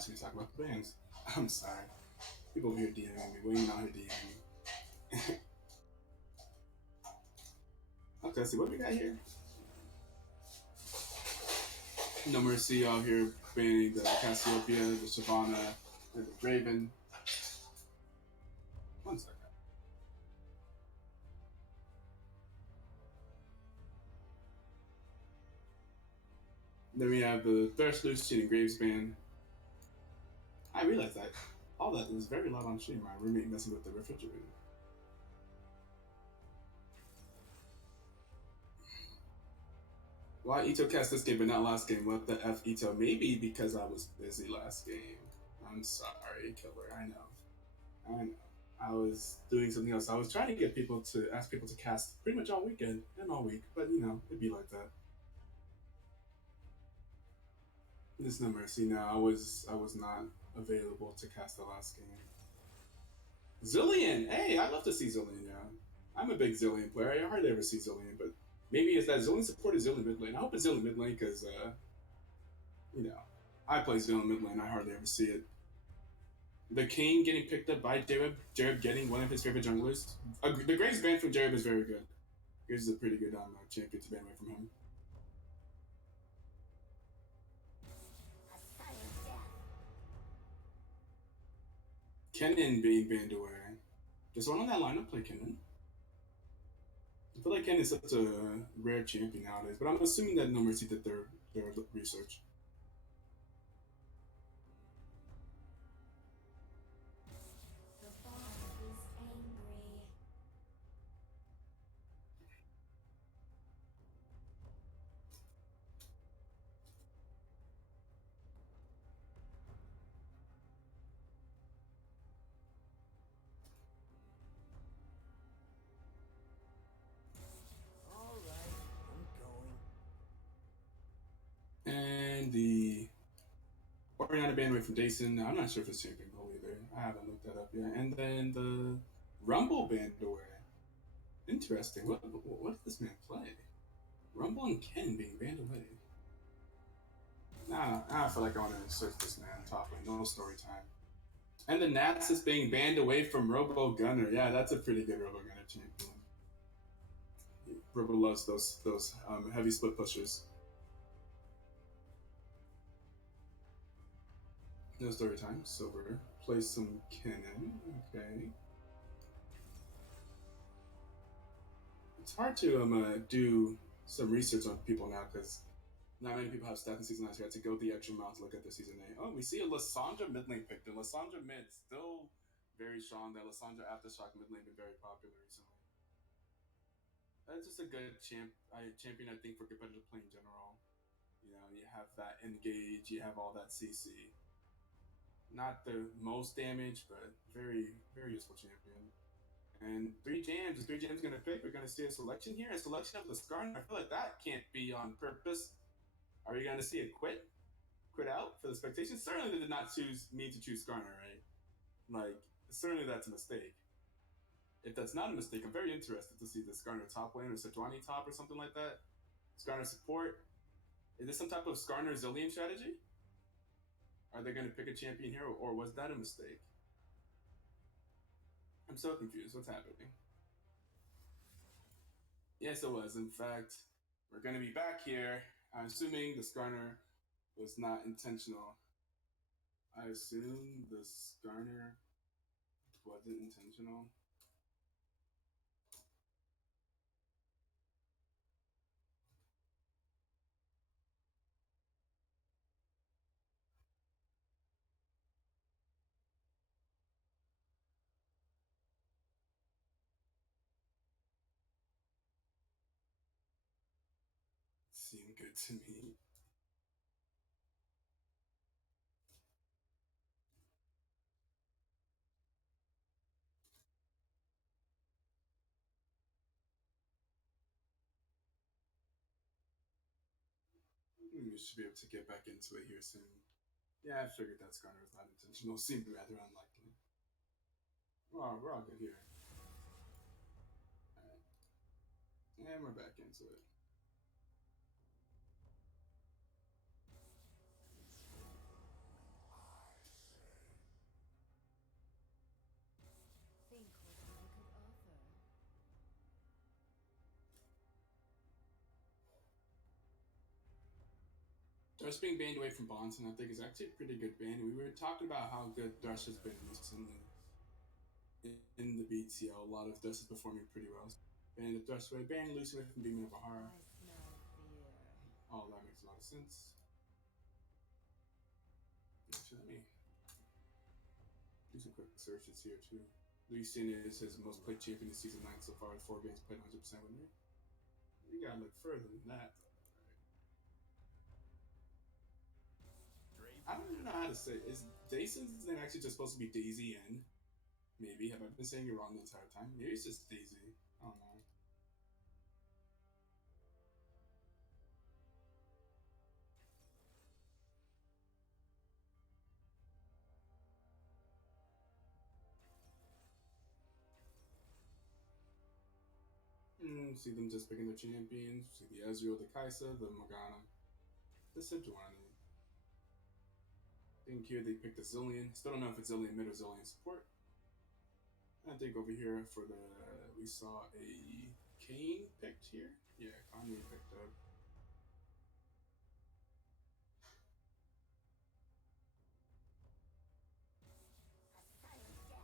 watching me talk about the bands. I'm sorry. People over here DMing me. Wayne out here DMing me. Okay, let's see what we got here. No Mercy out here banning the Cassiopeia, the Shyvana, and the Raven. One second. Then we have the Thresh Lucian and Graves ban. I realized that all that is very loud on stream. My roommate messing with the refrigerator. Why Ito cast this game but not last game? What the F, Ito? Maybe because I was busy last game. I'm sorry, Killer. I know. I know. I was doing something else. I was trying to get people to ask people to cast pretty much all weekend and all week, but you know, it'd be like that. This No Mercy. No, I was not available to cast the last game. Zillion! Hey, I love to see Zillion, yeah. I'm a big Zillion player. I hardly ever see Zillion, but maybe it's that Zillion supported Zillion mid lane. I hope it's Zillion mid lane because, you know, I play Zillion mid lane. I hardly ever see it. The Kane getting picked up by Jared. Jared getting one of his favorite junglers. The Graves ban from Jared is very good. Graves is a pretty good champion to ban away from him. Kennen being banned away. Does someone on that lineup play Kennen? I feel like Ken is such a rare champion nowadays, but I'm assuming that No Mercy did their research. The ball is angry. All right, I'm going. And the Oriana banned away from Dason. I'm not sure if it's champion goal either. I haven't looked that up yet. And then the Rumble banned away. Interesting. What did this man play? Rumble and Ken being banned away. Nah, I feel like I want to search this man top lane. No story time. And the Nats is being banned away from Robo Gunner. Yeah, that's a pretty good Robo Gunner champion. Robo loves those heavy split pushers. No story time. Silver. Play some Kennen. Okay. It's hard to do some research on people now because not many people have stats in season 9, so I had to go the extra mile to look at their season 8. Oh, we see a Lissandra mid lane picked, and Lissandra mid still very strong. That Lissandra Aftershock mid lane been very popular recently. That's just a good champion, I think, for competitive play in general. You know, you have that engage, you have all that CC. Not the most damage, but very, very useful champion. And three jams. Is three jams going to pick? We're going to see a selection here. A selection of the Skarn. I feel like that can't be on purpose. Are we going to see a quit out for the spectations? Certainly they did not choose me to choose Skarner, right? Like, certainly that's a mistake. If that's not a mistake, I'm very interested to see the Skarner top lane or Sejuani top or something like that. Skarner support. Is this some type of Skarner Zillion strategy? Are they going to pick a champion here, or was that a mistake? I'm so confused. What's happening? Yes, it was. In fact, we're going to be back here. I'm assuming the Skarner was not intentional. I assume the Skarner wasn't intentional. Seemed good to me. We should be able to get back into it here soon. Yeah, I figured that Skarner was not intentional. Seemed rather unlikely. We're all good here. Alright. And we're back into it. Thresh being banned away from Bonson, I think, is actually a pretty good ban. We were talking about how good Thresh has been recently in the BTL. A lot of Thresh is performing pretty well. Ban the Thresh away, ban Lucy away from Beaming of Bahara. I smell fear. All that makes a lot of sense. Actually, let me do some quick searches here too. Lee Sin is his most played champion in season 9 so far. 4 games played, 100% win rate. You gotta look further than that. I don't even know how to say it. Is Jason's name actually just supposed to be Daisy N? Maybe. Have I been saying it wrong the entire time? Maybe it's just Daisy. I don't know. See them just picking their champions. See the Ezreal, the Kaisa, the Morgana, the Sejuani. I think here they picked a Zillion. Still don't know if it's Zillion mid or Zillion support. I think over here for the we saw a Kane picked here. Yeah, Kanye picked up. A silent death.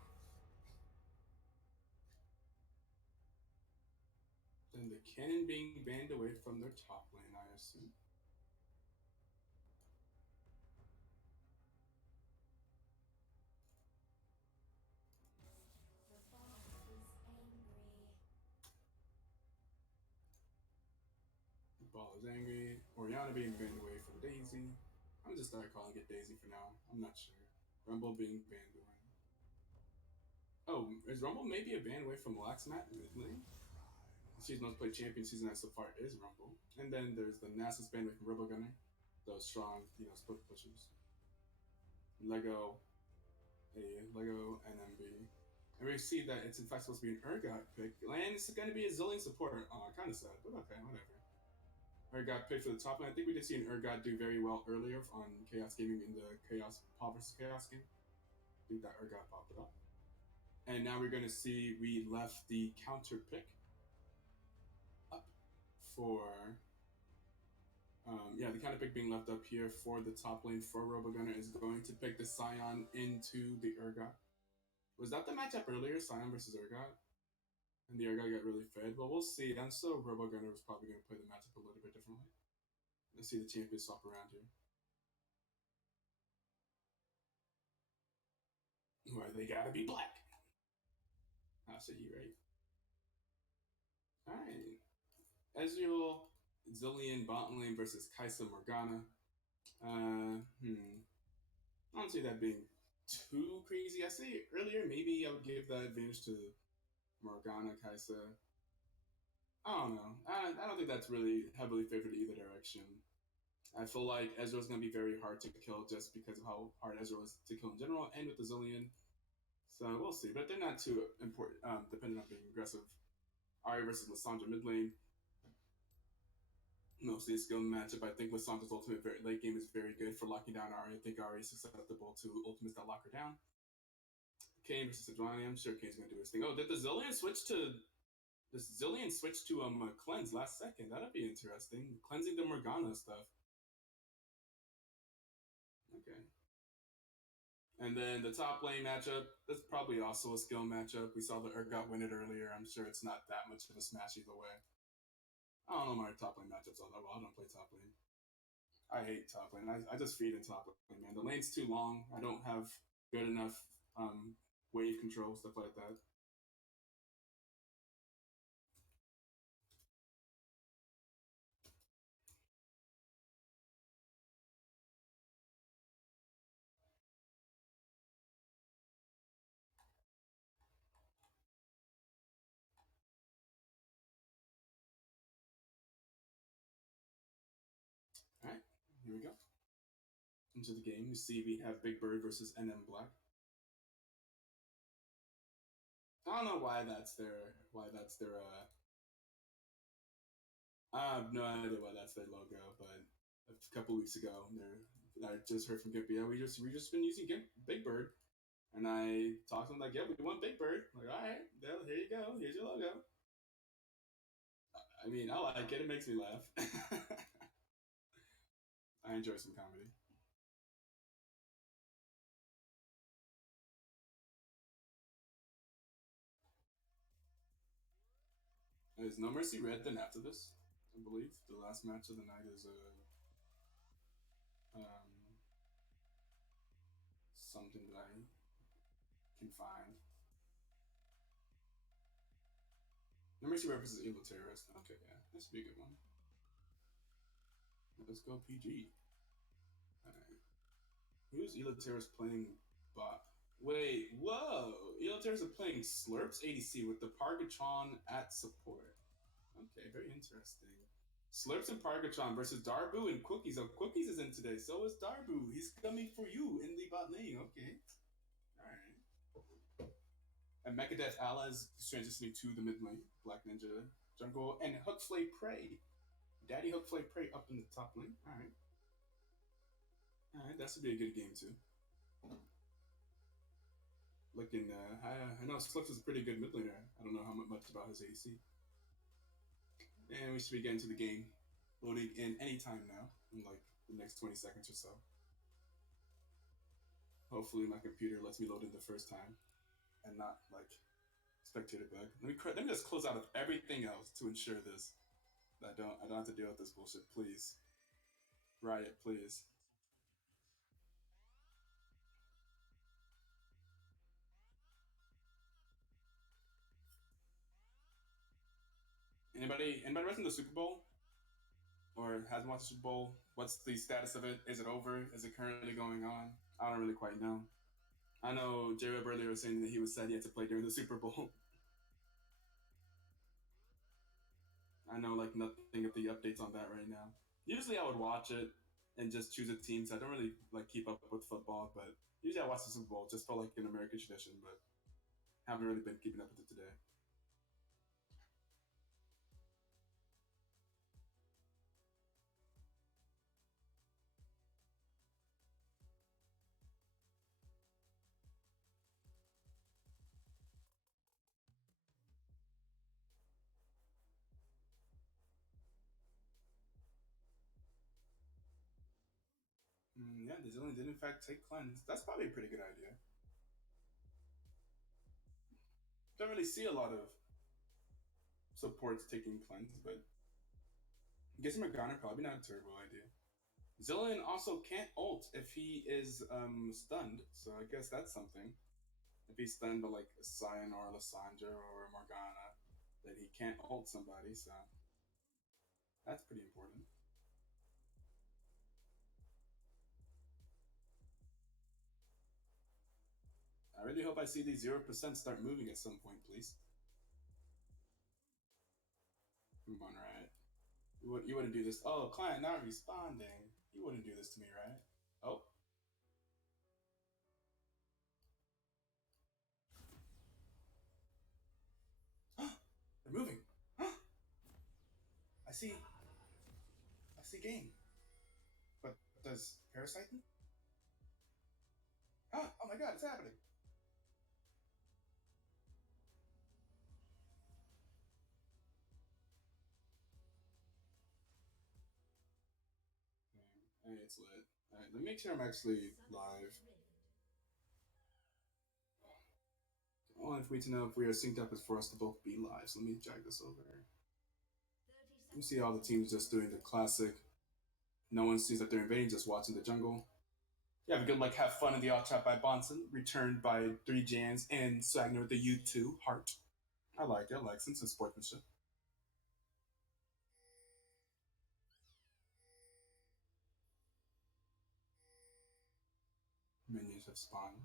Then the cannon being banned away from their top lane, I assume. The boss is angry. The ball is angry. Oriana being banned away from Daisy. I'm just start calling it Daisy for now. I'm not sure. Rumble being banned away. Oh, is Rumble maybe a ban away from Laxmat mid lane? She's most played champion season 9 so far is Rumble. And then there's the Nasus ban away from Robo Gunner. Those strong, split pushers. Lego, Lego NMB. And we see that it's in fact supposed to be an Urgot pick. And it's going to be a Zillion support. Oh, kind of sad, but okay, whatever. Urgot picked for the top lane. I think we did see an Urgot do very well earlier on Chaos Gaming in the Chaos Paul versus Chaos game. I think that Urgot popped it up. And now we're going to see we left the counter pick up for the counter pick being left up here for the top lane for Robogunner is going to pick the Scion into the Urgot. Was that the matchup earlier, Scion versus Urgot? And the Urgot got really fed? Well, we'll see. And so Robogunner was probably going to play the matchup a little bit differently. Let's see the champions swap around here. Why they gotta be black? I'll say you right. Alright. Ezreal, Zillion, bottom lane versus Kaisa Morgana. I don't see that being too crazy. I say earlier maybe I would give that advantage to Morgana, Kaisa. I don't know. I don't think that's really heavily favored either direction. I feel like Ezreal's going to be very hard to kill just because of how hard Ezreal is to kill in general and with the Zillion. So we'll see. But they're not too important, dependent on being aggressive. Ari versus Lissandra mid lane. Mostly a skill matchup. I think Lissandra's ultimate late game is very good for locking down Ari. I think Ari is susceptible to ultimates that lock her down. Kane versus Sejuani. I'm sure Kane's going to do his thing. Oh, did the Zillion switch to a cleanse last second? That'd be interesting. Cleansing the Morgana stuff. Okay. And then the top lane matchup, that's probably also a skill matchup. We saw the Urgot win it earlier. I'm sure it's not that much of a smash either way. I don't know my top lane matchups all that well. I don't play top lane. I hate top lane. I just feed in top lane, man. The lane's too long. I don't have good enough wave control, stuff like that. All right, here we go. Into the game, you see we have Big Bird versus NM Black. I don't know why that's their I have no idea why that's their logo, but a couple weeks ago, I just heard from Gimpy, yeah, we just been using Big Bird, and I talked to him like, yeah, we want Big Bird. I'm like, all right, well, here you go, here's your logo. I mean, I like it. It makes me laugh. I I enjoy some comedy. Is No Mercy Red then after this? I believe the last match of the night is something that I can find. No Mercy Red versus Evil Terrorist. Okay, yeah, this would be a good one. Let's go PG. Alright. Who's Elotera's playing bot? Wait, whoa! Elotera's are playing Slurps ADC with the Pargatron at support. Okay, very interesting. Slurps and Pargatron versus Darbu and Cookies. Oh, Cookies is in today. So is Darbu. He's coming for you in the bot lane. Okay. Alright. And Megadeth Ala is transitioning to the mid lane. Black Ninja jungle. And Hookflay Prey. Daddy Hookflay Prey up in the top lane. Alright. Alright, that should be a good game too. Looking, I know Slux is a pretty good mid laner. I don't know how much about his AC. And we should be getting to the game. Loading in any time now, in like the next 20 seconds or so. Hopefully my computer lets me load in the first time and not like spectator bug. Let me just close out of everything else to ensure this. I don't have to deal with this bullshit, please. Riot, please. Anybody watching the Super Bowl? Or hasn't watched the Super Bowl? What's the status of it? Is it over? Is it currently going on? I don't really quite know. I know J Web earlier was saying that he was sad he had to play during the Super Bowl. I know like nothing of the updates on that right now. Usually I would watch it and just choose a team, so I don't really like keep up with football, but usually I watch the Super Bowl just for like an American tradition, but haven't really been keeping up with it today. Yeah, the Zillion did in fact take cleanse. That's probably a pretty good idea. Don't really see a lot of supports taking cleanse, but guessing Morgana probably not a terrible idea. Zillion also can't ult if he is stunned, so I guess that's something. If he's stunned by like a Sion or a Lysandra or a Morgana, then he can't ult somebody, so that's pretty important. I really hope I see these 0% start moving at some point, please. Come on, right? You wouldn't do this. Oh, client not responding. You wouldn't do this to me, right? Oh, they're moving. I see. I see game. But does Parasite? Oh my God, it's happening. Hey, it's lit. All right, let me make sure I'm actually live. All I need to know if we are synced up is for us to both be live. So let me drag this over. You see all the teams just doing the classic. No one sees that they're invading, just watching the jungle. Yeah, have a good like have fun in the off chat by Bonson, returned by 3 Jans, and Swagner with the U2 heart. I like some sportsmanship. Minions have spawned.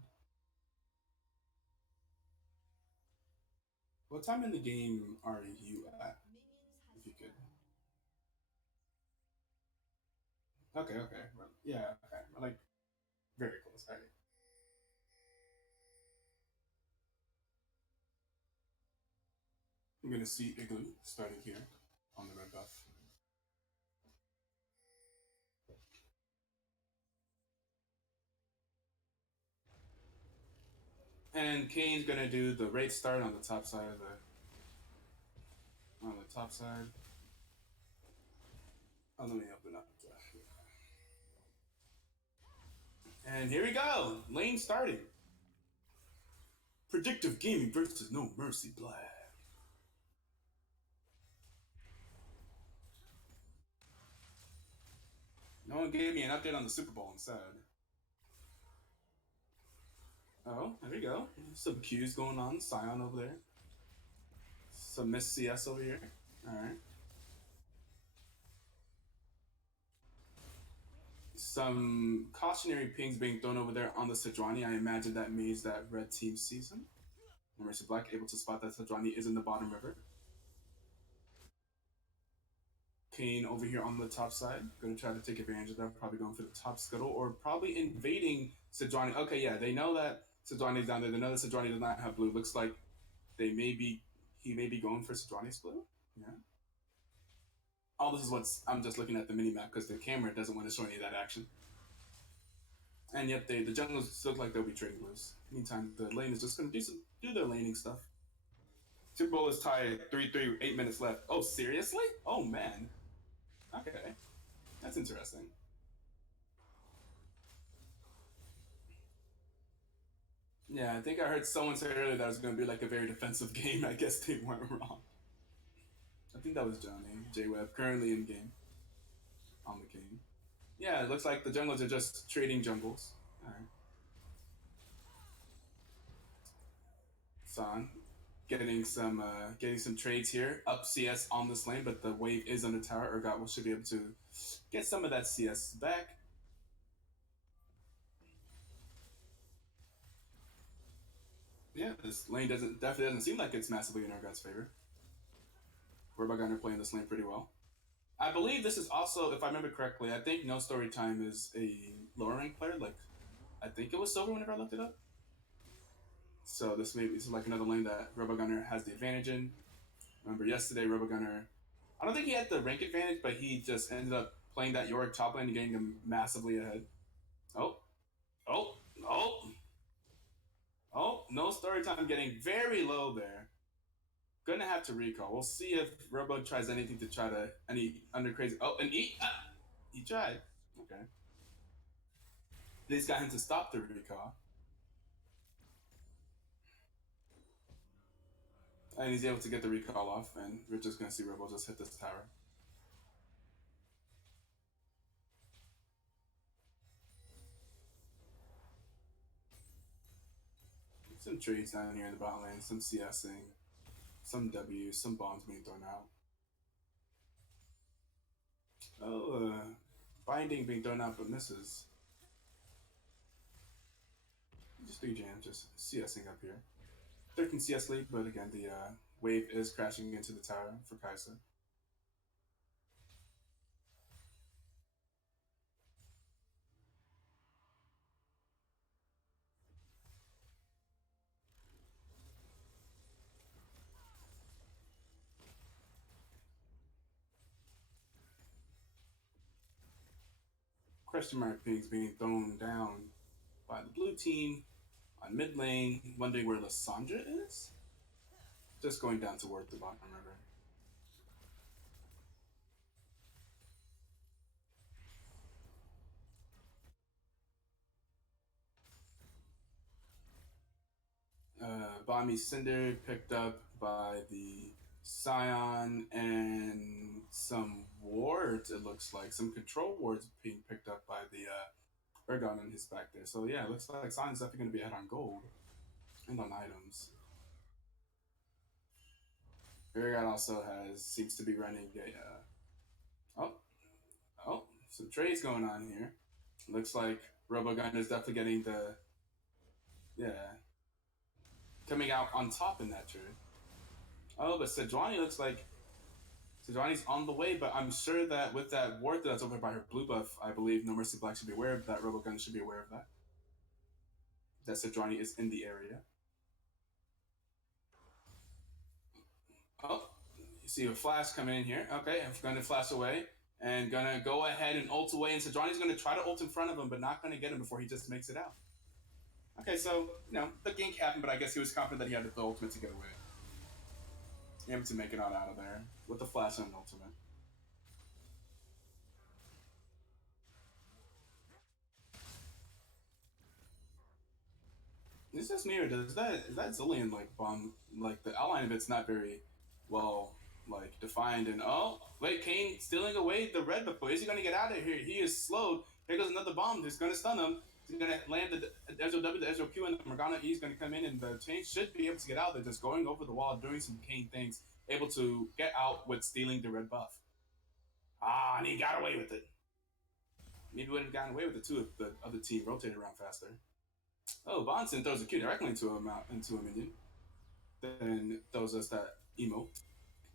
What time in the game are you at? If you could. Okay. Well, yeah, okay. We're like very close. All right. I'm gonna see Igloo starting here on the red buff. And Kane's gonna do the raid start on the top side of the on the top side. Oh, let me open up. And here we go. Lane starting. Predictive gaming versus No Mercy Black. No one gave me an update on the Super Bowl instead. Oh, there we go. Some Q's going on. Scion over there. Some Miss CS over here. Alright. Some cautionary pings being thrown over there on the Sejuani. I imagine that means that red team sees him. Mercy Black able to spot that Sejuani is in the bottom river. Kane over here on the top side. Going to try to take advantage of that. Probably going for the top scuttle or probably invading Sejuani. Okay, yeah, they know that Sejuani's down there. They know that Sejuani does not have blue. Looks like he may be going for Sejuani's blue. Yeah. All this is what's I'm just looking at the mini map because the camera doesn't want to show any of that action. And yet the jungles look like they'll be trading blues. Meantime, the lane is just going to do their laning stuff. Super Bowl is tied 3-3, 8 minutes left. Oh, seriously? Oh man. Okay, that's interesting. Yeah, I think I heard someone say earlier that it was going to be like a very defensive game. I guess they weren't wrong. I think that was Johnny J Webb, currently in game on the game. Yeah, it looks like the junglers are just trading jungles. All right. San getting some trades here. Up CS on this lane, but the wave is on the tower. Urgot should be able to get some of that CS back. Yeah, this lane definitely doesn't seem like it's massively in Urgot's favor. Gunner playing this lane pretty well. I believe this is also, if I remember correctly, I think No Story Time is a lower rank player. Like, I think it was silver whenever I looked it up. So this is like another lane that Gunner has the advantage in. Remember yesterday, Gunner, I don't think he had the rank advantage, but he just ended up playing that Yorick top lane and getting him massively ahead. Oh, oh, oh, oh, No Story Time getting very low there. Gonna have to recall. We'll see if Robo tries anything to try to any under crazy. Oh, and he tried. Okay. These got him to stop the recall, and he's able to get the recall off. And we're just gonna see Robo just hit this tower. Some trades down here in the bot lane, some CSing, some W, some bombs being thrown out. Oh, binding being thrown out but misses. Just 3 jams, just CSing up here. 13 CS lead, but again, the wave is crashing into the tower for Kai'Sa. Question mark pings being thrown down by the blue team on mid lane, wondering where Lysandra is? Just going down toward the bottom river. Bami Cinder picked up by the Scion and some wards, it looks like. Some control wards being picked up by the Ergon on his back there. So yeah, it looks like Sion's definitely going to be ahead on gold and on items. Ergon also seems to be running a some trades going on here. Looks like Robogun is definitely getting coming out on top in that trade. Oh, but Sejuani looks like Sejuani's on the way, but I'm sure that with that ward that's over by her blue buff, I believe No Mercy Black should be aware of that. Robogun should be aware of that. That Sejuani is in the area. Oh, you see a flash coming in here. Okay, I'm going to flash away and going to go ahead and ult away. And Sejuani's going to try to ult in front of him, but not going to get him before he just makes it out. Okay, so, the gank happened, but I guess he was confident that he had the ultimate to get away. Able to make it out of there with the flash and an ultimate. Is this me or is that Zillion like bomb like the outline of it's not very well like defined and oh wait Kane stealing away the red before is he gonna get out of here? He is slowed. Here goes another bomb. That's gonna stun him. He's gonna land the Ezreal W, the Ezreal Q, and the Morgana E is gonna come in, and the chain should be able to get out. They're just going over the wall, doing some Kane things, able to get out with stealing the red buff. Ah, and he got away with it. Maybe would have gotten away with it too if the other team rotated around faster. Oh, Bonson throws a Q directly into a minion. Then throws us that emo.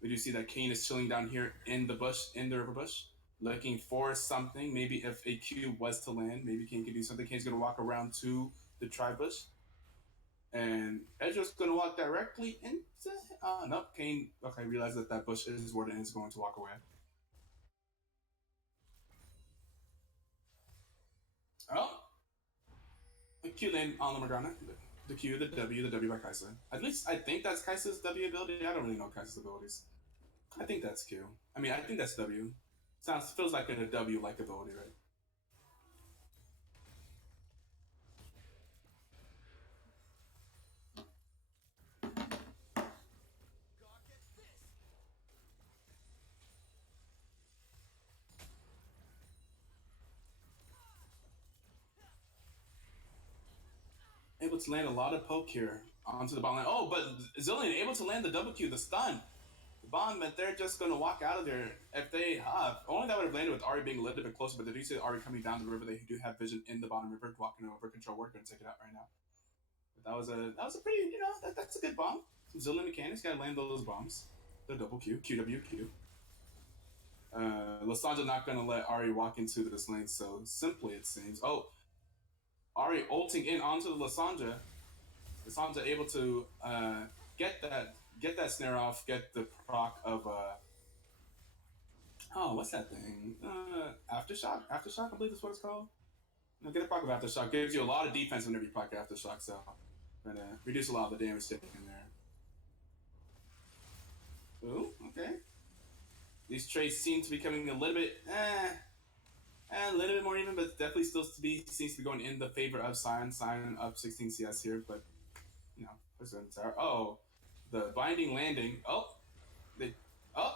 We do see that Kane is chilling down here in the bush, in the river bush, looking for something. Maybe if a Q was to land, maybe Kane can do something. Kane's gonna walk around to the tri bush. And Ezreal's gonna walk directly into nope, Kane okay, realizes that that bush is his ward and is going to walk away. Oh, the Q lane on the Morgana. The Q, the W by Kaisa. At least I think that's Kaisa's W ability. I don't really know Kaisa's abilities. I think that's Q. I mean, I think that's W. Feels like a W like ability, right? Able to land a lot of poke here onto the bottom line. Oh, but Zillion able to land the double Q, the stun. The bomb, but they're just going to walk out of there if they have. Only that would have landed with Ari being a little bit closer, but they do see Ari coming down the river. They do have vision in the bottom river, walking over control. We're going to take it out right now. But that was a pretty, that's a good bomb. Some Zillion mechanics got to land those bombs. The double Q, QWQ. Lissandra not going to let Ari walk into this lane so simply, it seems. Oh, Ari ulting in onto the Lissandra. Lissandra able to get that snare off, get the proc of oh, what's that thing? Aftershock? Aftershock, I believe is what it's called. No, get a proc of Aftershock. Gives you a lot of defense whenever you proc Aftershock, so but reduce a lot of the damage taken in there. Ooh, okay. These trades seem to be coming a little bit more even, but definitely still seems to be going in the favor of Sion. Sion up 16 CS here, but what's the entire the binding landing. Oh, they oh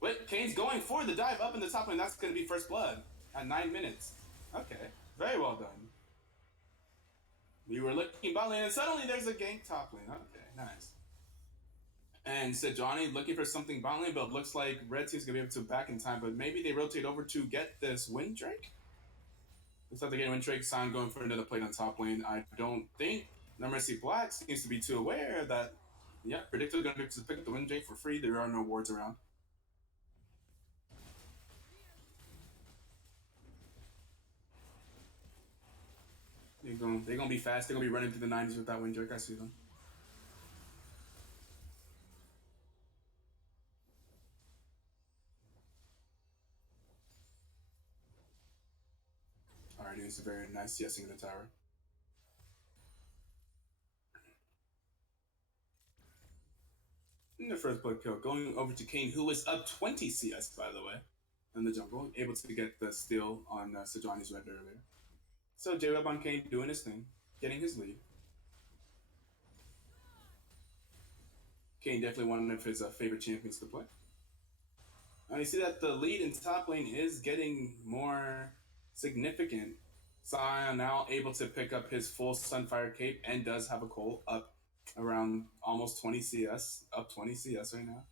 wait, Kane's going for the dive up in the top lane. That's gonna be first blood at 9 minutes. Okay, very well done. We were looking bot lane and suddenly there's a gank top lane. Okay, nice. And Sejuani looking for something bot lane, but looks like red team's gonna be able to back in time, but maybe they rotate over to get this Windrake? Looks like they're getting Windrake, Sion going for another plate on top lane. I don't think No Mercy Black seems to be too aware that Predictive is gonna be able to pick up the Windrake for free. There are no wards around. They're gonna be fast. They're gonna be running through the 90s with that Windrake. I see them. Alright, it's a very nice CSing in the tower. In the first blood kill, going over to Kane, who was up 20 CS, by the way, in the jungle, able to get the steal on Sejuani's red earlier. So J-Web on Kane doing his thing, getting his lead. Kane definitely one of his favorite champions to play. And you see that the lead in top lane is getting more significant. Sion now able to pick up his full Sunfire cape and does have a Cole up around almost 20 CS, up 20 CS right now.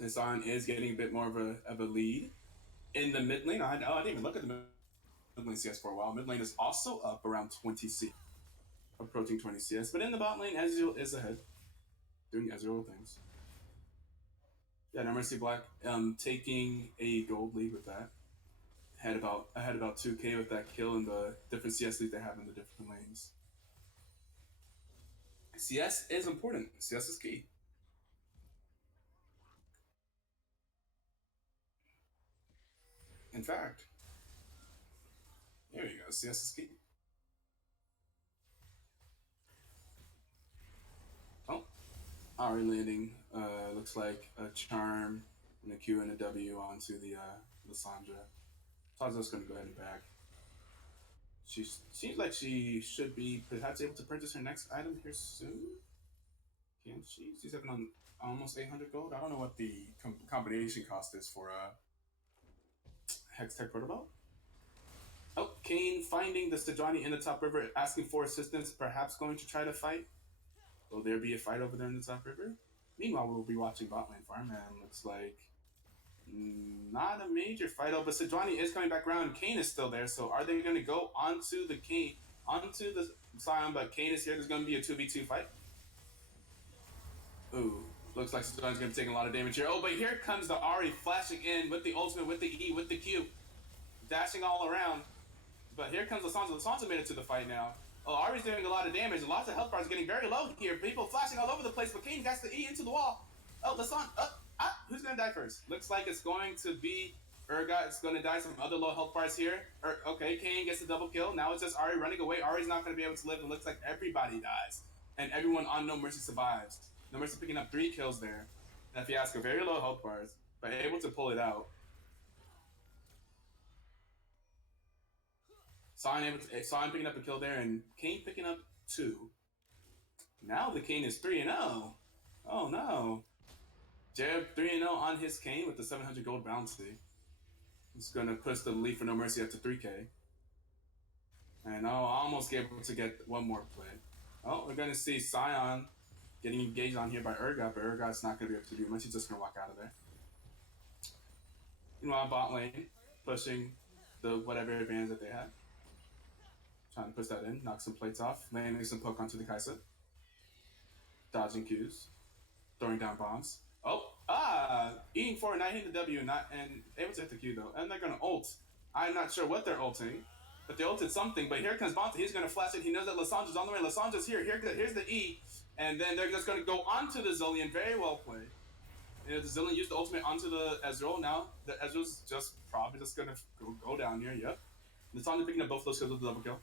And Sion is getting a bit more of a lead. In the mid lane, I didn't even look at the mid lane CS for a while. Mid lane is also up around 20 CS, approaching 20 CS. But in the bot lane, Ezreal is ahead, doing Ezreal things. Yeah, No Mercy Black taking a gold lead with that. Had about 2K with that kill and the different CS leads they have in the different lanes. CS is important. CS is key. In fact, there you go. CS is key. Oh, Ari landing. Looks like a charm and a Q and a W onto the Lissandra. Tazo's gonna go ahead and back. She seems like she should be perhaps able to purchase her next item here soon. Can she? She's having on almost 800 gold. I don't know what the combination cost is for a Hex Tech Protobelt. Oh, Kane finding the Sejuani in the top river, asking for assistance, perhaps going to try to fight. Will there be a fight over there in the top river? Meanwhile, we'll be watching bot lane farm, and looks like not a major fight. Oh, but Sejuani is coming back around. Kane is still there, so are they going to go onto the Kane, onto the Sion? But Kane is here. There's going to be a 2v2 fight. Ooh, looks like Sejuani's going to be taking a lot of damage here. Oh, but here comes the Ari flashing in with the ultimate, with the E, with the Q, dashing all around. But here comes Lasanza. Lasanza made it to the fight now. Oh, Ari's doing a lot of damage. Lots of health bars getting very low here. People flashing all over the place, but Kane gets the E into the wall. Oh, Lasanza. Who's going to die first? Looks like it's going to be Urgot. It's going to die. Some other low health bars here. Okay, Kane gets the double kill. Now it's just Ari running away. Ari's not going to be able to live. It looks like everybody dies. And everyone on No Mercy survives. No Mercy picking up 3 kills there. And if you ask, very low health bars, but able to pull it out. Sion picking up a kill there, and Kane picking up 2. Now the Kane is 3-0. Oh no. Jeb 3-0 on his Kane with the 700 gold bounty. He's going to push the lead for No Mercy up to 3k. And almost able to get one more play. Oh, we're going to see Sion getting engaged on here by Urgot, but Urgot's not going to be able to do much. He's just going to walk out of there. Meanwhile, bot lane, pushing the whatever advantage that they had. Trying to push that in, knock some plates off, landing some poke onto the Kai'Sa. Dodging Qs, throwing down bombs. Eating for it, not hitting the W, and able to hit the Q though. And they're gonna ult. I'm not sure what they're ulting, but they ulted something. But here comes Bonta, he's gonna flash it. He knows that Lasandra's on the way. Lasandra's here. Here's the E, and then they're just gonna go onto the Zilean. Very well played. You know, the Zilean used the ultimate onto the Ezreal. Now the Ezreal's just probably just gonna go down here. Yep. Lissandra picking up both those kills with the double kill.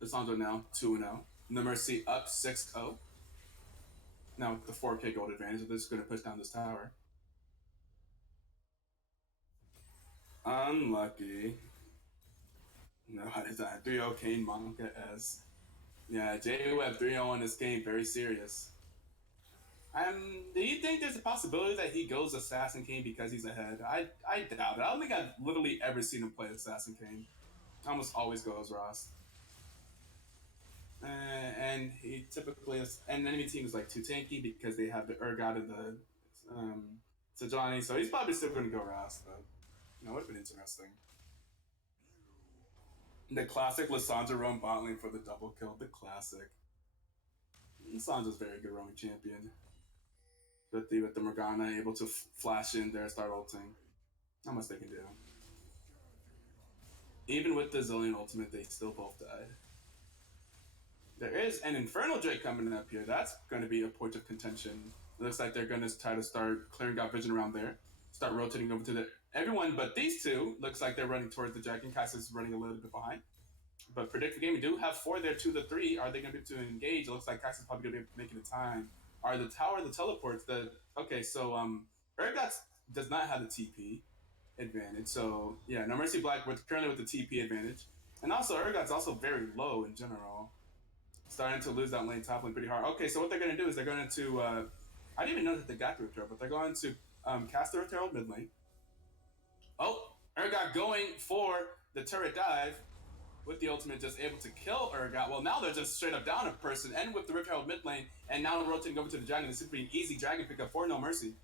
Lissandra now 2-0. No Mercy up 6-0. Now with the 4k gold advantage, they're just going to push down this tower. Unlucky. No, what is that? 3-0 Kane Monica S. Yeah, J-Web 3-0 in this game, very serious. Do you think there's a possibility that he goes Assassin Kane because he's ahead? I doubt it. I don't think I've literally ever seen him play Assassin Kane. Almost always goes Ross. And he typically is, and enemy team is like too tanky because they have the Urgot and the Sejuani, so he's probably still going to go Ross, but it would have been interesting. The classic Lissandra roam bot lane for the double kill, the classic. Lissandra's very good roaming champion. With the Morgana able to flash in there, start ulting. Not much they can do. Even with the Zilean ultimate, they still both died. There is an Infernal Drake coming up here. That's going to be a point of contention. It looks like they're going to try to start clearing out vision around there. Start rotating over to everyone but these two. Looks like they're running towards the dragon. Kai'Sa's running a little bit behind. But Predictive Gaming do have 4 there, 2 to 3. Are they going to be able to engage? It looks like Kai'Sa's probably going to be making the time. Are the tower, the teleports, okay, so Urgot does not have the TP advantage. So yeah, No Mercy Black currently with the TP advantage. And also Urgot's also very low in general. Starting to lose that lane top lane pretty hard. Okay, so what they're going to do is they're going to, I didn't even know that they got the Rift Herald, but they're going to cast the Rift Herald mid lane. Oh, Urgot going for the turret dive with the ultimate, just able to kill Urgot. Well, now they're just straight up down a person, and with the Rift Herald mid lane, and now rotating over to the dragon. This is pretty easy dragon pickup for No Mercy.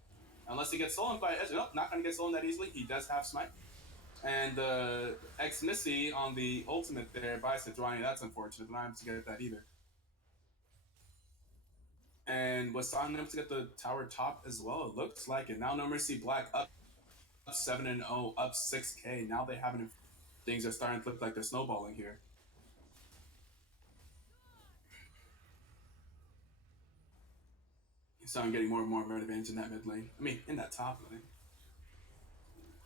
Unless he gets stolen by Ezreal. Nope, not going to get stolen that easily. He does have smite. And X Missy on the ultimate there by Sejuani. That's unfortunate. Not able to get that either. And was on able to get the tower top as well. It looks like it. Now No Mercy Black up 7-0, up 6k. Now they haven't. Things are starting to look like they're snowballing here. So I'm getting more and more of an advantage in that mid lane. I mean, in that top lane.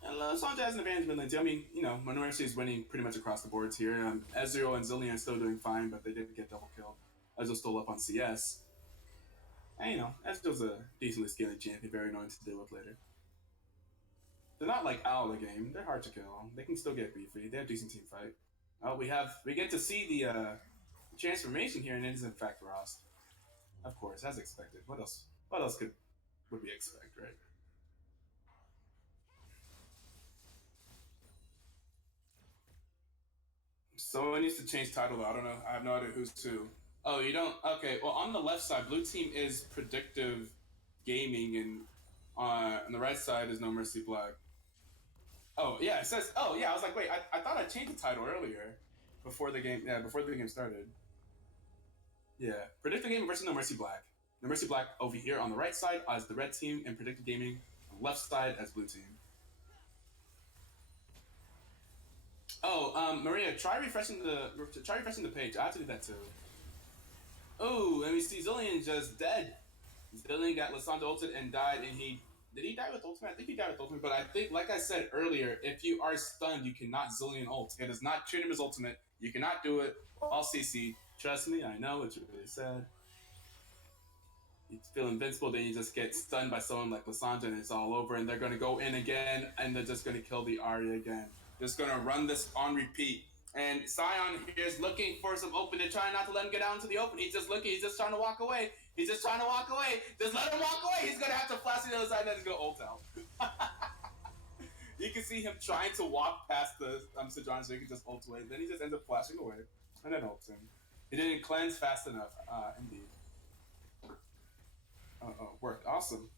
And Sanjay has an advantage mid lane too. I mean, No Mercy is winning pretty much across the boards here. Ezreal and Zilean are still doing fine, but they didn't get double killed. Ezreal still up on CS. And Ezreal's a decently scaling champion, very annoying to deal with later. They're not like out of the game. They're hard to kill. They can still get beefy. They have decent team fight. We get to see the transformation here, and it is in fact Rost. Of course, as expected. What else? What else would we expect, right? Someone needs to change title. Though. I don't know. I have no idea who's who. Oh, you don't? Okay. Well, on the left side, blue team is Predictive Gaming, and on the right side is No Mercy Black. Oh yeah, it says. Oh yeah, I was like, wait, I thought I changed the title earlier, before the game. Yeah, before the game started. Yeah, Predictive Gaming versus No Mercy Black. No Mercy Black over here on the right side as the red team, and Predictive Gaming on the left side as blue team. Oh, Maria, try refreshing the page. I have to do that too. Oh, and we see Zillion just dead. Zillion got Lissandra ulted and died, and he did he die with ultimate? I think he died with ultimate, but I think, like I said earlier, if you are stunned, you cannot Zillion ult. It does not treat him as ultimate. You cannot do it while CC. Trust me, I know it's really sad. You feel invincible, then you just get stunned by someone like Lissandra, and it's all over. And they're gonna go in again, and they're just gonna kill the Arya again. Just gonna run this on repeat. And Sion here is looking for some open. They're trying not to let him get out into the open. He's just looking. He's just trying to walk away. He's just trying to walk away. Just let him walk away. He's gonna have to flash to the other side, and then he's gonna ult out. You can see him trying to walk past the Sejuani so he can just ult away. Then he just ends up flashing away, and then ults him. He didn't cleanse fast enough. Indeed. Worked. Awesome.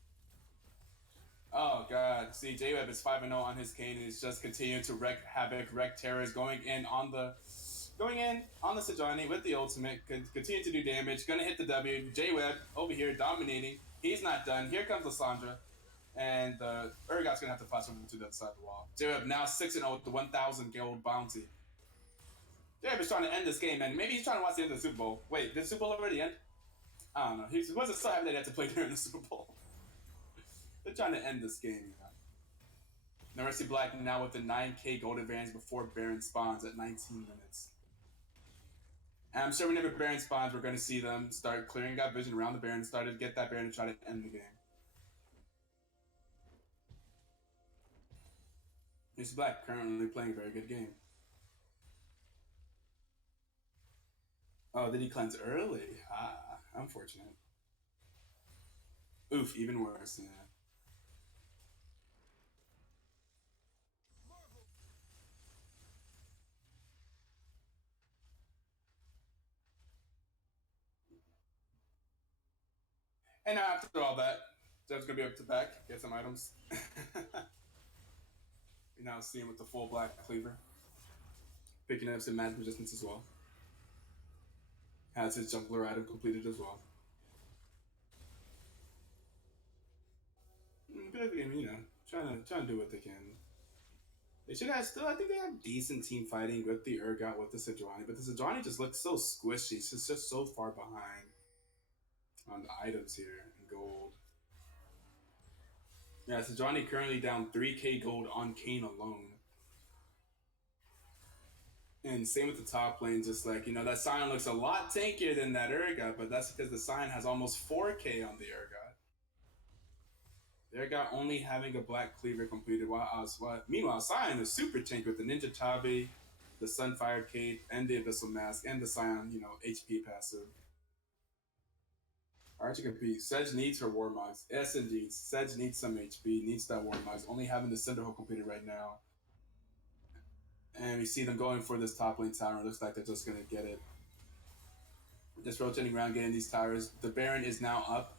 Oh god. See, J-Web is 5-0 on his cane, and he's just continuing to wreak havoc, wreak terrors, going in on the Sejuani with the ultimate, continue to do damage, gonna hit the W. J-Web over here dominating. He's not done. Here comes Lissandra. And Urgot's gonna have to flash him to the other side of the wall. J-Web now 6-0 with the 1,000 gold bounty. J-Web is trying to end this game, and maybe he's trying to watch the end of the Super Bowl. Wait, did the Super Bowl already end? I don't know. He wasn't so happy that he had to play during the Super Bowl. They're trying to end this game, you know. No Mercy Black now with the 9k gold advantage before Baron spawns at 19 minutes. And I'm sure whenever Baron spawns, we're going to see them start clearing out vision around the Baron, start to get that Baron to try to end the game. Mercy Black currently playing a very good game. Oh, did he cleanse early? Unfortunate. Oof, even worse, yeah. And now after all that, Jeb's gonna be up to back, get some items. We now see him with the full black cleaver, picking up some magic resistance as well. Has his juggler item completed as well. Good at the game, you know, trying to do what they can. They should have still. I think they have decent team fighting with the Urgot with the Sejuani, but the Sejuani just looks so squishy. It's just so far behind on the items here in gold. Yeah, Sejuani currently down 3k gold on Kane alone. And same with the top lane, just like, you know, that Sion looks a lot tankier than that Urgot, but that's because the Sion has almost 4k on the Urgot. The Urgot only having a black cleaver completed, meanwhile, Sion is super tanky with the Ninja Tabi, the Sunfire Cape, and the Abyssal Mask, and the Sion, you know, HP passive. Hard to compete. Sedge needs her War Mogs. Yes, indeed. Sedge needs some HP, needs that War Mogs, only having the Cinderhole completed right now. And we see them going for this top lane tower. It looks like they're just going to get it. Just rotating around, getting these towers. The Baron is now up.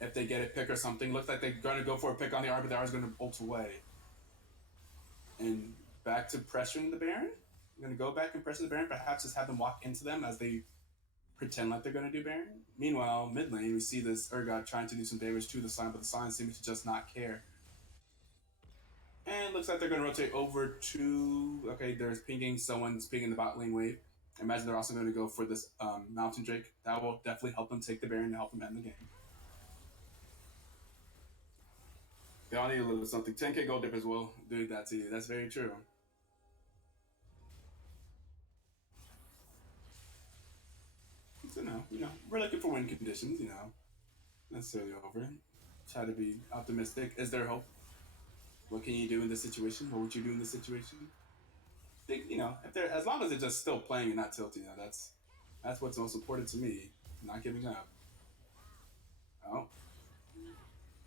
If they get a pick or something, looks like they're going to go for a pick on the R, but the R is going to ult away. And back to pressuring the Baron. I'm going to go back and pressure the Baron. Perhaps just have them walk into them as they pretend like they're going to do Baron. Meanwhile, mid lane, we see this Urgot trying to do some damage to the Sion, but the Sion seems to just not care. And looks like they're going to rotate over to... Okay, there's pinging. Someone's pinging the bot lane wave. I imagine they're also going to go for this Mountain Drake. That will definitely help them take the Baron and help them end the game. They all need a little something. 10k gold dippers will do that to you. That's very true. So no, you know, we're looking for win conditions, you know. Necessarily over. Try to be optimistic. Is there hope? What can you do in this situation? What would you do in this situation? think if they're as long as they're just still playing and not tilting, that's what's most important to me. Not giving up. Oh,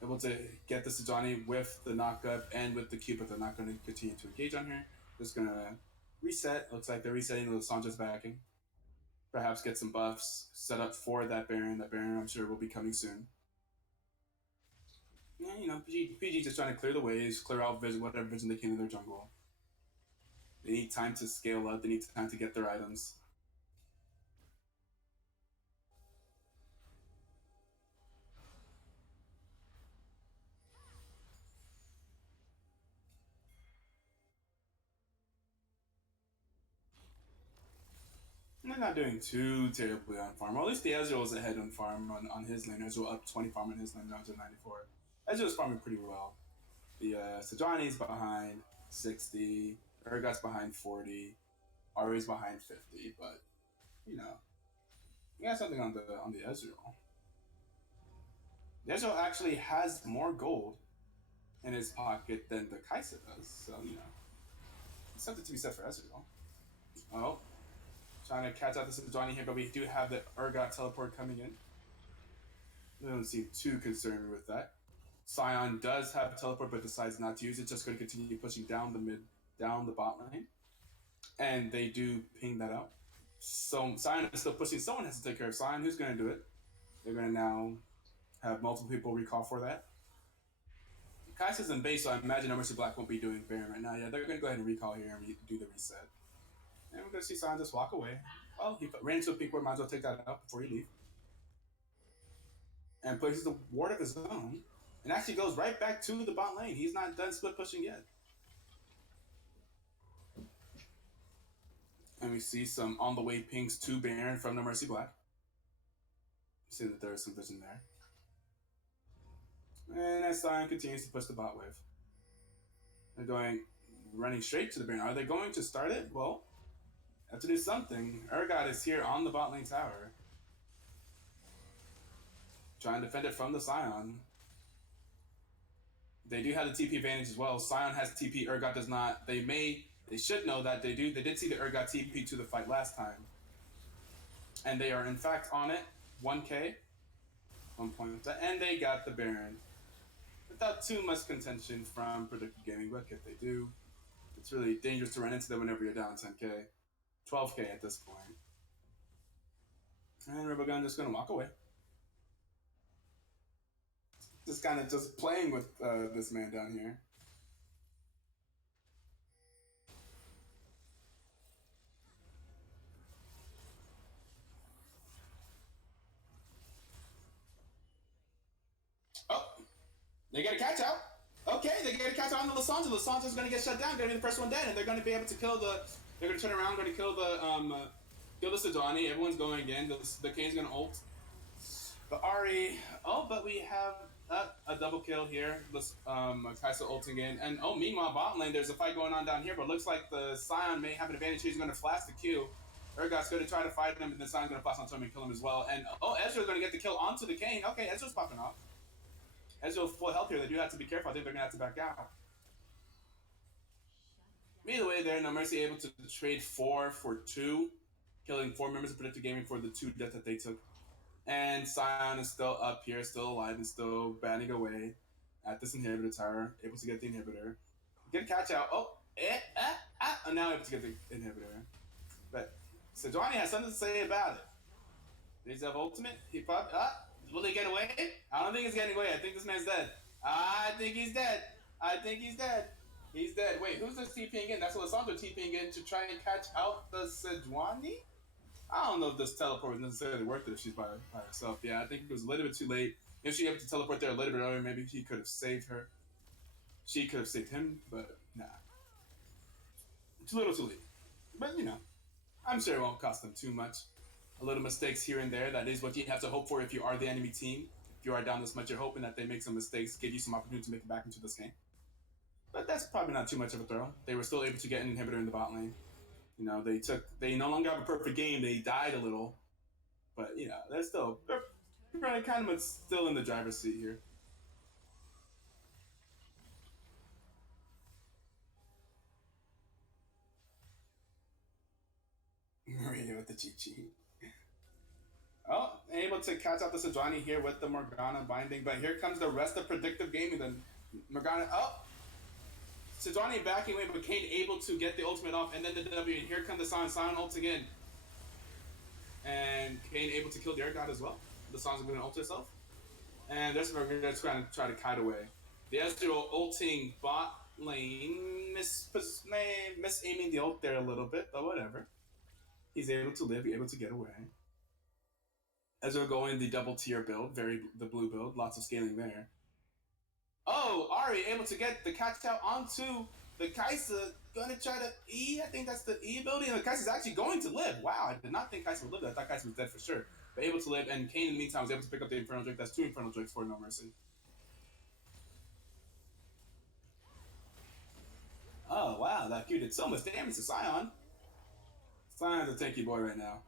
able to get this to Johnny with the knockup and with the Q, but they're not going to continue to engage on here. Just going to reset. Looks like they're resetting the Sandra's backing. Perhaps get some buffs set up for that Baron. That Baron, I'm sure, will be coming soon. Yeah, PG just trying to clear the waves, clear out vision, whatever vision they can in their jungle. They need time to scale up. They need time to get their items. And they're not doing too terribly on farm. Or at least the Ezreal is ahead on farm on his lane. Ezreal up 20 farm on his lane down to 94. Ezreal's farming pretty well. The Sejuani's behind 60. Urgot's behind 40. Ari's behind 50. But, he got something on the Ezreal. The Ezreal actually has more gold in his pocket than the Kaisa does. So, something to be said for Ezreal. Oh, trying to catch out this Johnny here, but we do have the Urgot teleport coming in. I don't seem too concerned with that. Sion does have a teleport, but decides not to use it. Just going to continue pushing down the bot lane, and they do ping that out. So Sion is still pushing. Someone has to take care of Sion. Who's going to do it? They're going to now have multiple people recall for that. Kai'Sa's in base, so I imagine No Mercy Black won't be doing Baron right now. Yeah, they're going to go ahead and recall here and do the reset. And we're going to see Sion just walk away. Well, he ran into a peak where might as well take that out before you leave. And places the ward of his own. And actually goes right back to the bot lane. He's not done split pushing yet. And we see some on the way pings to Baron from No Mercy Black. See that there is some vision there. And as Sion continues to push the bot wave. They're running straight to the Baron. Are they going to start it? Well, have to do something. Urgot is here on the bot lane tower. Trying to defend it from the Sion. They do have the TP advantage as well. Sion has TP, Urgot does not. They should know that they do. They did see the Urgot TP to the fight last time. And they are in fact on it. 1k. 1 point. And they got the Baron. Without too much contention from Predictive Gaming, but if they do, it's really dangerous to run into them whenever you're down 10k. 12k at this point. And Ribogun just going to walk away. Just kind of just playing with this man down here. Oh, they get a catch out. Okay, they get a catch out on the Lissandra. Lissandra's going to get shut down. Going to be the first one dead, and they're going to be able to kill the. They're going to turn around. Going to kill the Sejuani. Everyone's going again. The Kane's going to ult. The Ari. Oh, but we have a double kill here. Kaisa ulting in. And meanwhile, bot lane, there's a fight going on down here, but looks like the Sion may have an advantage. He's going to flash the Q. Urgot's going to try to fight him, and then Sion's going to flash onto him and kill him as well. And Ezreal's going to get the kill onto the Kane. Okay, Ezreal's popping off. Ezreal full health here. They do have to be careful. I think they're going to have to back out. Either way, they're No Mercy able to trade 4 for 2, killing 4 members of Predictive Gaming for the 2 deaths that they took. And Sion is still up here, still alive, and still batting away at this inhibitor tower, able to get the inhibitor. Get a catch out. And now able to get the inhibitor. But Sejuani has something to say about it. Does he have ultimate? He probably. Will he get away? I don't think he's getting away. I think this man's dead. I think he's dead. He's dead. Wait, who's this TPing in? That's Alessandro TPing in to try and catch out the Sejuani? I don't know if this teleport was necessarily worth it if she's by herself. Yeah, I think it was a little bit too late. If she able to teleport there a little bit earlier, maybe he could have saved her. She could have saved him, but nah. It's a little too late. But, I'm sure it won't cost them too much. A little mistakes here and there. That is what you have to hope for if you are the enemy team. If you are down this much, you're hoping that they make some mistakes, give you some opportunity to make it back into this game. But that's probably not too much of a throw. They were still able to get an inhibitor in the bot lane. They no longer have a perfect game. They died a little. But, they're kind of still in the driver's seat here. with the GG. Oh, able to catch out the Sejuani here with the Morgana binding, but here comes the rest of Predictive Gaming. Then Morgana, oh, Sejuani backing away, but Kane able to get the ultimate off, and then the W, and here comes the Sion ult again. And Kane able to kill the Air God as well. The Sion's going to ult herself. And that's where we're going to try to kite away. The Ezreal ulting bot lane, miss aiming the ult there a little bit, but whatever. He's able to live, able to get away. Ezreal going the double tier build, the blue build, lots of scaling there. Oh, Ari able to get the catch out onto the Kai'Sa, gonna try to E, I think that's the E ability, and the Kai'Sa's actually going to live. Wow, I did not think Kai'Sa would live. I thought Kai'Sa was dead for sure. But able to live, and Kane in the meantime was able to pick up the Infernal Drake. That's 2 Infernal Drakes for No Mercy. Oh, wow, that Q did so much damage to Sion. Sion's a tanky boy right now.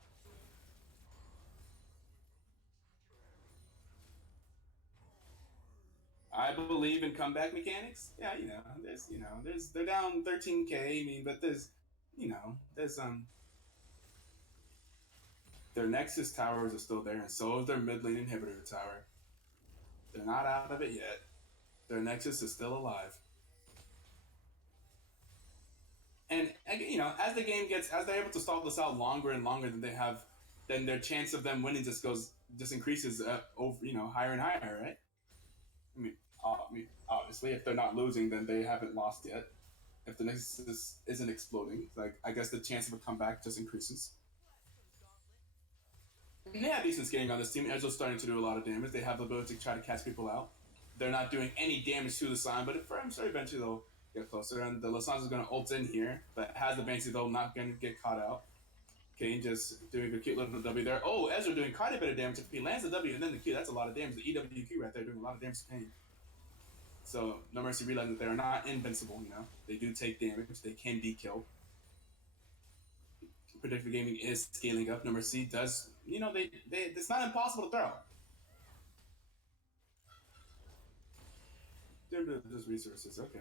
I believe in comeback mechanics. Yeah, they're down 13k. I mean, but there's their Nexus towers are still there, and so is their mid lane inhibitor tower. They're not out of it yet. Their Nexus is still alive. And as the game as they're able to stall this out longer and longer than they have, then their chance of them winning just increases over higher and higher, right? Obviously, if they're not losing, then they haven't lost yet. If the Nexus isn't exploding, like I guess the chance of a comeback just increases. They have decent scaling on this team. Ezreal's starting to do a lot of damage. They have the ability to try to catch people out. They're not doing any damage to the Sion, but I'm sure eventually they'll get closer. And the Lasans is going to ult in here, but has the Banshee though, not going to get caught out. Kane just doing a cute little W there. Oh, Ezreal doing quite a bit of damage. If he lands the W and then the Q, that's a lot of damage. The EWQ right there doing a lot of damage to Kane. So No Mercy realizing that they are not invincible. They do take damage. They can be killed. Predictive Gaming is scaling up. No Mercy does. It's not impossible to throw. There's resources. Okay.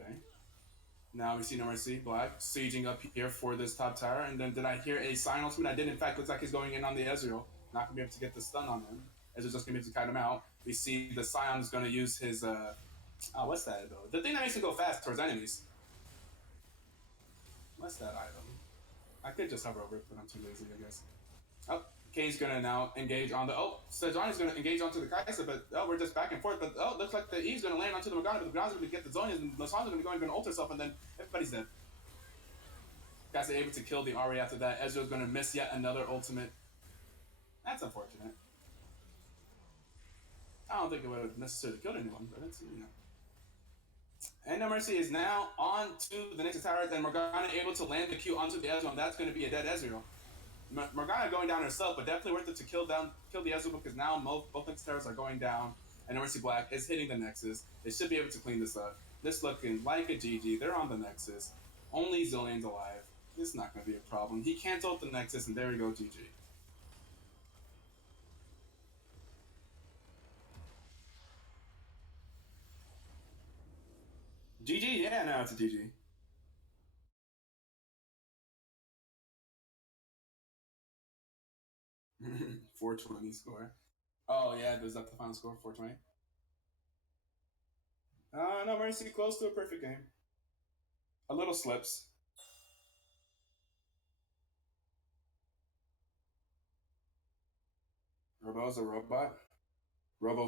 Now we see No Mercy Black sieging up here for this top tower, and then did I hear a Sion ultimate? I did. In fact, looks like he's going in on the Ezreal. Not gonna be able to get the stun on him. Ezreal's just gonna be able to kite him out. We see the Sion is gonna use his what's that ability? The thing that makes him go fast towards enemies. What's that item? I could just hover over it, but I'm too lazy, I guess. Oh, Kane's gonna now engage on the. Oh, Sejuani's gonna engage onto the Kai'Sa, but we're just back and forth. But looks like the E's gonna land onto the Morgana, but the Morgana's gonna get the Zonias, and Lasan's gonna ult herself, and then everybody's dead. Guys are able to kill the Ahri after that. Ezreal's gonna miss yet another ultimate. That's unfortunate. I don't think it would have necessarily killed anyone, but it's. And No Mercy is now on to the next tower, and Morgana able to land the Q onto the Ezreal, and that's going to be a dead Ezreal. Morgana going down herself, but definitely worth it to kill the Ezreal, because now both Nexus towers are going down, and No Mercy Black is hitting the Nexus. They should be able to clean this up. This looking like a GG. They're on the Nexus. Only Zillion's alive. This is not going to be a problem. He can't ult the Nexus, and there we go, GG. GG, yeah, now it's a GG. 420 score. Oh yeah, was that the final score? 420. No Mercy, close to a perfect game. A little slips. Robo's a robot. Robo